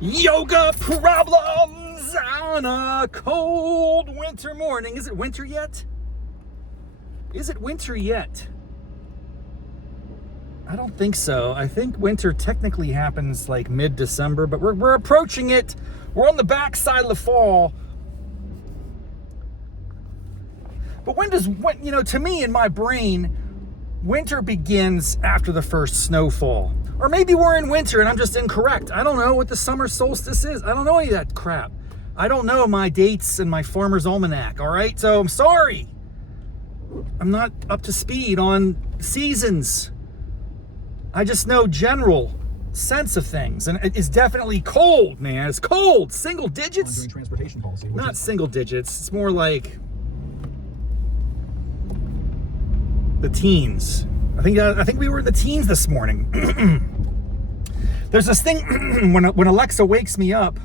Yoga problems on a cold winter morning. Is it winter yet? Is it winter yet? I don't think so. I think winter technically happens like mid-December, but we're approaching it. We're on the backside of the fall. But to me in my brain, winter begins after the first snowfall. Or maybe we're in winter and I'm just incorrect. I don't know what the summer solstice is. I don't know any of that crap. I don't know my dates and my farmer's almanac, all right? So I'm sorry. I'm not up to speed on seasons. I just know general sense of things. And it's definitely cold, man. It's cold. Single digits? Transportation policy. Not single digits. It's more like the teens. I think we were in the teens this morning. There's this thing when Alexa wakes me up.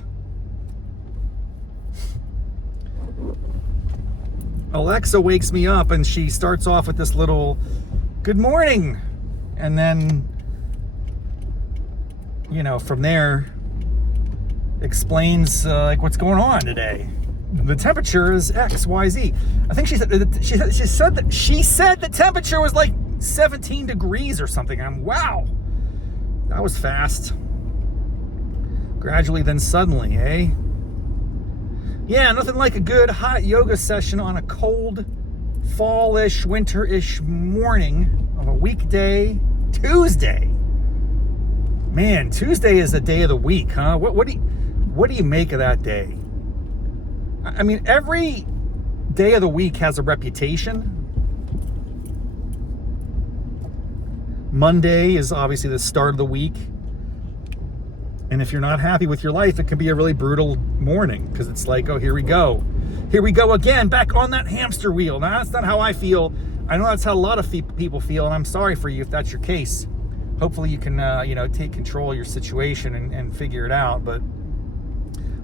Alexa wakes me up and she starts off with this little "good morning," and then from there explains like what's going on today. The temperature is X, Y, Z. I think she said the temperature was like 17 degrees or something. Wow, that was fast. Gradually, then suddenly, eh? Yeah, nothing like a good hot yoga session on a cold, fall-ish, winter-ish morning of a weekday, Tuesday. Man, Tuesday is the day of the week, huh? What do you make of that day? I mean, every day of the week has a reputation. Monday is obviously the start of the week. And if you're not happy with your life, it can be a really brutal morning because it's like, oh, here we go. Here we go again, back on that hamster wheel. Now, that's not how I feel. I know that's how a lot of people feel, and I'm sorry for you if that's your case. Hopefully you can, take control of your situation and figure it out. But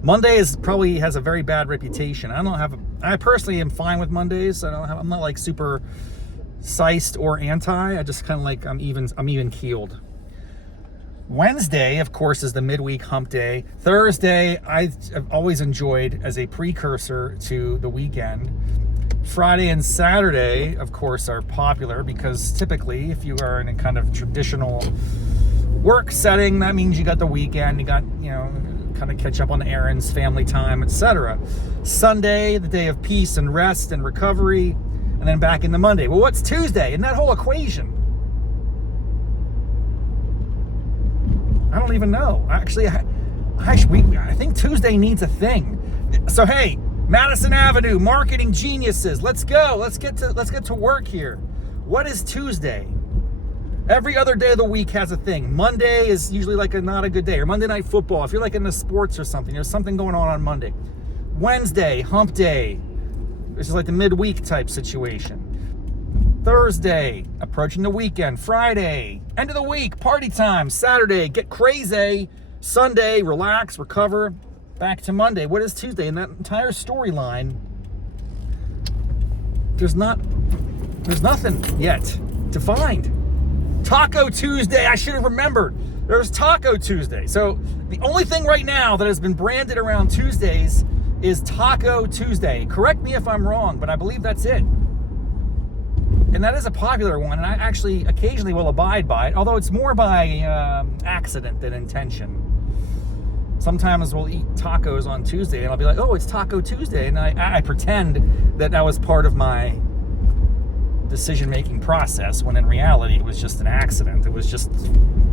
Monday probably has a very bad reputation. I personally am fine with Mondays. I'm not like super psyched or anti. I just kind of like I'm even keeled. Wednesday, of course, is the midweek hump day. Thursday, I've always enjoyed as a precursor to the weekend. Friday and Saturday, of course, are popular because typically, if you are in a kind of traditional work setting, that means you got the weekend, you got, kind of catch up on the errands, family time, etc. Sunday, the day of peace and rest and recovery, and then back into Monday. Well, what's Tuesday in that whole equation? I don't even know. Actually, I think Tuesday needs a thing. So hey, Madison Avenue, marketing geniuses, let's go. Let's get to work here. What is Tuesday? Every other day of the week has a thing. Monday is usually like not a good day, or Monday Night Football. If you're like into sports or something, there's something going on Monday. Wednesday, hump day. This is like the midweek type situation. Thursday, approaching the weekend. Friday, end of the week, party time. Saturday, get crazy. Sunday, relax, recover. Back to Monday. What is Tuesday? In that entire storyline, there's nothing yet defined. Taco Tuesday, I should have remembered. There's Taco Tuesday. So the only thing right now that has been branded around Tuesdays is Taco Tuesday. Correct me if I'm wrong, but I believe that's it. And that is a popular one, and I actually occasionally will abide by it, although it's more by accident than intention. Sometimes we'll eat tacos on Tuesday, and I'll be like, oh, it's Taco Tuesday, and I pretend that was part of my decision-making process, when in reality it was just an accident. It was just,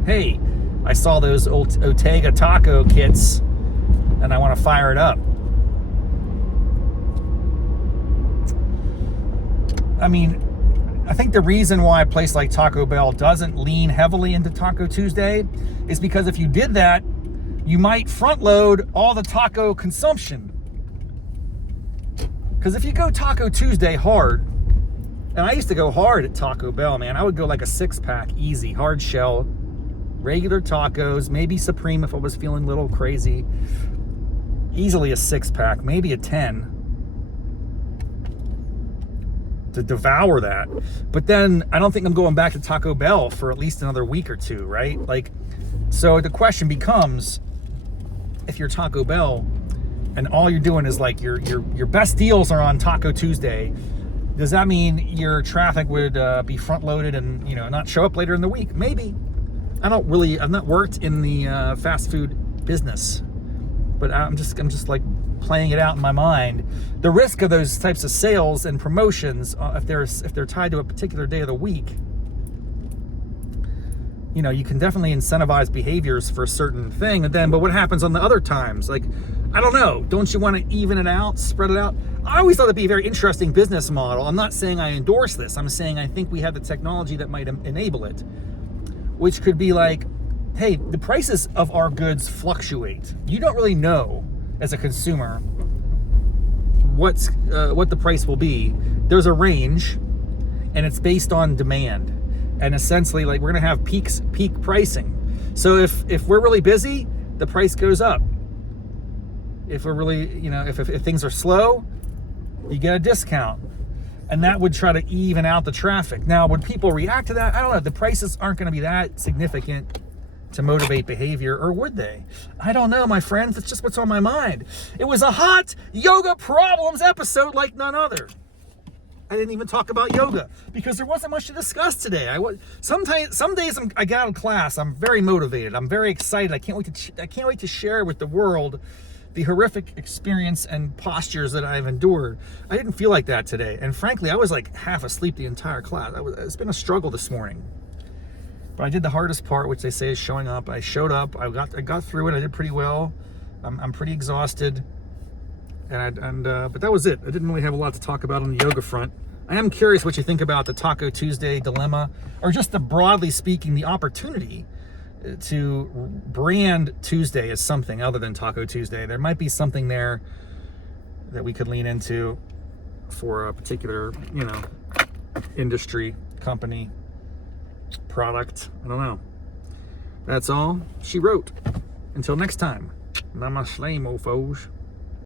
hey, I saw those old Ortega taco kits, and I want to fire it up. I mean, I think the reason why a place like Taco Bell doesn't lean heavily into Taco Tuesday is because if you did that, you might front load all the taco consumption. Because if you go Taco Tuesday hard, and I used to go hard at Taco Bell, man, I would go like a 6-pack, easy, hard shell, regular tacos, maybe Supreme if I was feeling a little crazy, easily a 6-pack, maybe a 10. To devour that. But then I don't think I'm going back to Taco Bell for at least another week or two, right? Like, so the question becomes, if you're Taco Bell and all you're doing is like your best deals are on Taco Tuesday, does that mean your traffic would be front loaded and not show up later in the week? Maybe. I've not worked in the fast food business, but I'm just like playing it out in my mind. The risk of those types of sales and promotions, if they're tied to a particular day of the week, you can definitely incentivize behaviors for a certain thing. But what happens on the other times? Like, I don't know. Don't you want to even it out, spread it out? I always thought it'd be a very interesting business model. I'm not saying I endorse this. I'm saying I think we have the technology that might enable it, which could be like, hey, the prices of our goods fluctuate. You don't really know as a consumer what the price will be. There's a range, and it's based on demand. And essentially, like, we're gonna have peak pricing. So if we're really busy, the price goes up. If we're really, if things are slow, you get a discount. And that would try to even out the traffic. Now, would people react to that? I don't know. The prices aren't gonna be that significant to motivate behavior, or would they? I don't know, my friends. It's just what's on my mind. It was a hot yoga problems episode like none other. I didn't even talk about yoga because there wasn't much to discuss today. Some days I get out of class, I'm very motivated. I'm very excited. I can't wait to share with the world the horrific experience and postures that I've endured. I didn't feel like that today, and frankly, I was like half asleep the entire class. It's been a struggle this morning. But I did the hardest part, which they say is showing up. I showed up. I got through it. I did pretty well. I'm pretty exhausted, but that was it. I didn't really have a lot to talk about on the yoga front. I am curious what you think about the Taco Tuesday dilemma, or just broadly speaking, the opportunity to brand Tuesday as something other than Taco Tuesday. There might be something there that we could lean into for a particular, industry, company, product. I don't know. That's all she wrote. Until next time, namaste, mofos.